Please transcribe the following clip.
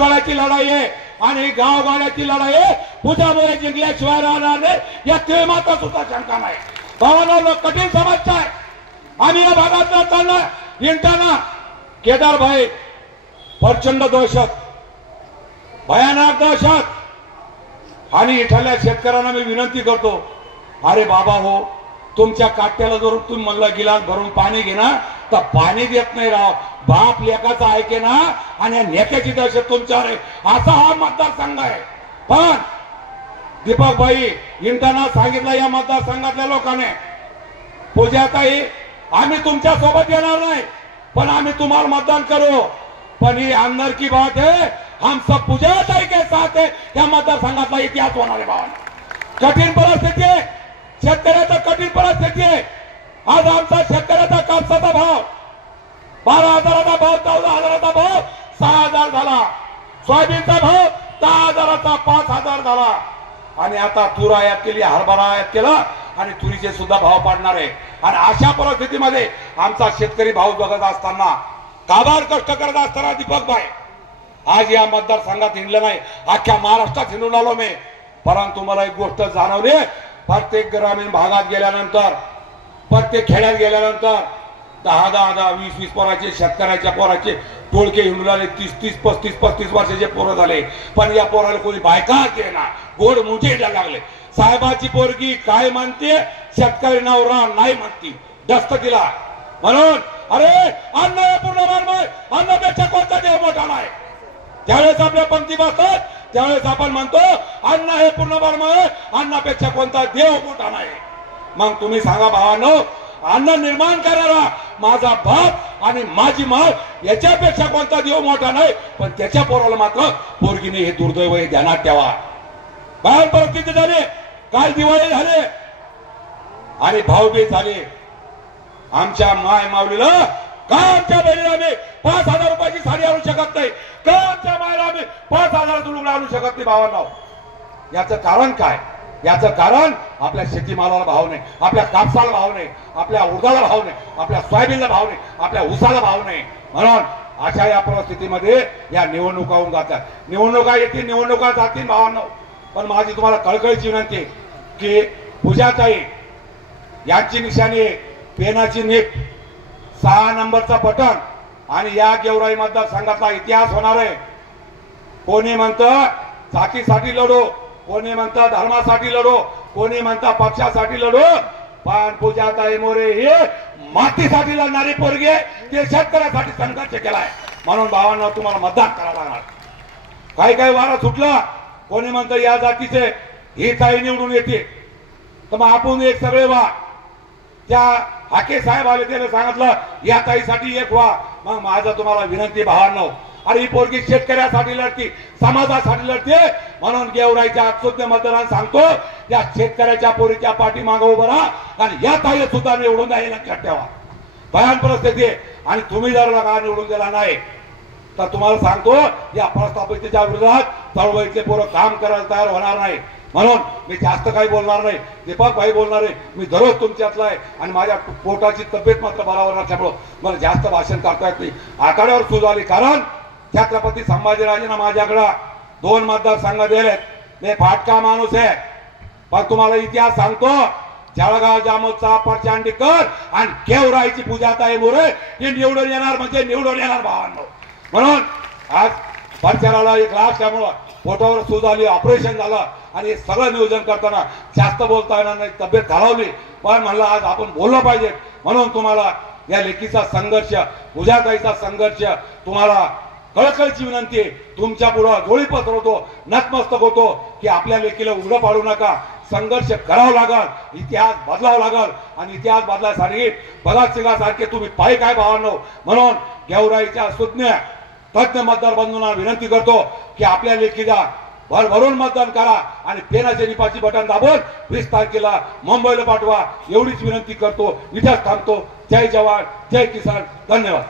गावाची लढाई आहे आणि गावगाड्याची लढाई आहे. पूजामुळे जिंकल्याशिवाय राहणार नाही या मात्र सुद्धा शंका नाही. भावांनो, कठीण समस्या आहे. आम्ही या भागात चालना येताना केदार भाई प्रचंड दहशत, भयानक दहशत आणि इथल्या शेतकऱ्यांना मी विनंती करतो, अरे बाबा हो, तुमच्या काट्याला जर तुम्ही म्हणलं गिलास भरून पाणी घे ना तर पाणी देत नाही राव. बाप लेकाचा ऐके ना आणि या नेत्याची दहशत तुमच्यावर आहे. असा हा मतदारसंघ आहे. पण दीपक भाई इंटाना सांगितलं या मतदारसंघातल्या लोकांनी, पूजाताई आम्ही तुमच्या सोबत येणार नाही पण आम्ही तुम्हाला मतदान करू, पण ही अंदर की बात है, हम सब पूजाताई के साथ है. या मतदारसंघातला इतिहास होणार आहे. भावांनो, कठीण परिस्थिती आहे, शेतकऱ्याचा कठीण परिस्थिती आहे. आज आमचा शेतकऱ्याचा कापसाचा भाव 12,000चा भाव, 14,000चा भाव 6,000 झाला. सोयाबीनचा भाव 10,000चा 5,000 झाला. आणि आता तूर आयात केली, हरभरा आयात केला आणि तुरीचे सुद्धा भाव पाडणार आहे. आणि अशा परिस्थितीमध्ये आमचा शेतकरी भाऊ बघत असताना, काबार कष्ट करत असताना दीपक भाई आज या मतदारसंघात हिंडलं नाही, अख्ख्या महाराष्ट्रात हिंडून आलो मी. परंतु मला एक गोष्ट जाणवली, प्रत्येक ग्रामीण भागात गेल्यानंतर, प्रत्येक खेड्यात गेल्यानंतर 10-10, 20-20 पोराचे, शेतकऱ्याच्या पोराचे टोळके हिंडून आले. 30-30, 35-35 वर्षाचे पोरं झाले. पण या पोराला कोणी बायका देना, गोड मुठे लागले. साहेबाची पोरगी काय म्हणते, शेतकरी नवरा नाही म्हणती, दस्त दिला. म्हणून अरे अन्न हे पूर्ण मानमय, अन्नापेक्षा कोणता देव मोठा नाही. ज्यावेळेस आपल्या पंक्ती बसतात त्यावेळेस आपण म्हणतो अन्न हे पूर्ण मानमय, अन्नापेक्षा कोणता देव मोठा नाही. मग तुम्ही सांगा भावांनो, अन्न निर्माण करायला माझा बाप आणि माझी माळ याच्यापेक्षा कोणता देव मोठा नाही. पण त्याच्या पोराला मात्र पोरगीने हे दुर्दैव हे ध्यानात ठेवा. बाहेर परिस्थिती झाली, काल दिवाळी झाले आणि भाऊबीज झाले. आमच्या माय माऊलीला का आमच्या बहिणीला आम्ही 5,000 रुपयाची साडी आणू शकत नाही, का आमच्या मायला आम्ही 5,000चं लुगडं आणू शकत नाही. भावांनो, याचं कारण काय? याचं कारण आपल्या शेतीमालाला भाव नाही, आपल्या कापसाला भाव नाही, आपल्या उडदाला भाव नाही, आपल्या सोयाबीनला भाव नाही, आपल्या ऊसाला भाव नाही. म्हणून अशा या परिस्थितीमध्ये या निवडणुका होऊन जातात. निवडणुका येतील, निवडणुका जातील भावांनो. पण माझी तुम्हाला कळकळीची विनंती आहे की पूजाताई यांची निशाणी पेनाची नीट 6 नंबरचा बटन आणि या गेवराई मतदारसंघातला इतिहास होणार आहे. कोणी म्हणतं जातीसाठी लढो, कोणी म्हणतं धर्मासाठी लढो, कोणी म्हणतं पक्षासाठी लढो, पण पूजाताई मोरे हे मातीसाठी लढणारी पोरगी आहे. ते शेतकऱ्यासाठी संघर्ष केलाय. म्हणून भावांनो, तुम्हाला मतदान करावं लागणार. काही वारा सुटला, कोणी म्हणतं या जातीचे ही ताई निवडून येते, तर मग आपण एक सगळे व्हा. त्या हाके साहेब आले, त्याने सांगितलं या ताईसाठी एक व्हा. मग माझं तुम्हाला विनंती भावांनो, अरे ही पोरगी शेतकऱ्यासाठी लढती, समाजासाठी लढते. म्हणून गेवराईच्या सुद्धा मतदारांना सांगतो, या शेतकऱ्याच्या पोरीच्या पाठीमागे उभं राहा आणि या ताईला सुद्धा निवडून द्यायला लक्षात ठेवा. भयान परिस्थिती आहे. आणि तुम्ही जर निवडून दिला नाही तर तुम्हाला सांगतो या प्रस्थापितेच्या विरोधात चळवळीचे पोरं काम करायला तयार होणार नाही. म्हणून मी जास्त काही बोलणार नाही. दीपक भाई बोलणार आहे. मी दररोज तुमच्यातला आहे आणि माझ्या पोटाची तब्येत मात्र बरोबर नसल्यामुळं मला जास्त भाषण करता येत नाही. आखाड्यावर सूज आली, कारण छत्रपती संभाजीराजेंना माझ्याकडे 2 मतदारसंघ दिलेत. मी फाटका माणूस आहे. पण तुम्हाला इतिहास सांगतो, जळगाव जामोदचा प्रचंडीकर आणि गेवराईची पूजाताई मोरे हे निवडून येणार म्हणजे निवडून येणार भावांनो. म्हणून आज प्रचाराला 1 लाख त्यामुळं पोटावर सूज आली, ऑपरेशन झालं आणि सगळं नियोजन करताना जास्त बोलता येणार नाही, तब्येत घालवली. पण म्हणलं आज आपण बोललं पाहिजे. म्हणून तुम्हाला या लेखीचा संघर्ष, पूजाताईचा संघर्ष, तुम्हाला कळकळीची विनंती आहे. तुमच्या पुढे डोळी पसरवतो, नतमस्तक होतो की आपल्या लेखीला उघडं पाडू नका. संघर्ष करावा लागल, इतिहास बदलावा लागल आणि इतिहास बदलासाठी भगतसिंगासारखे तुम्ही पाय काय भावांनो. म्हणून गेवराईच्या सुज्ञ तज्ञ मतदार बंधूंना विनंती करतो की आपल्या लेखीला भरभरून मतदान करा आणि पेनाच्या निपाची बटन दाबून 20 तारखेला मुंबईला पाठवा. एवढीच विनंती करतो. इथेच थांबतो. जय जवान, जय किसान. धन्यवाद.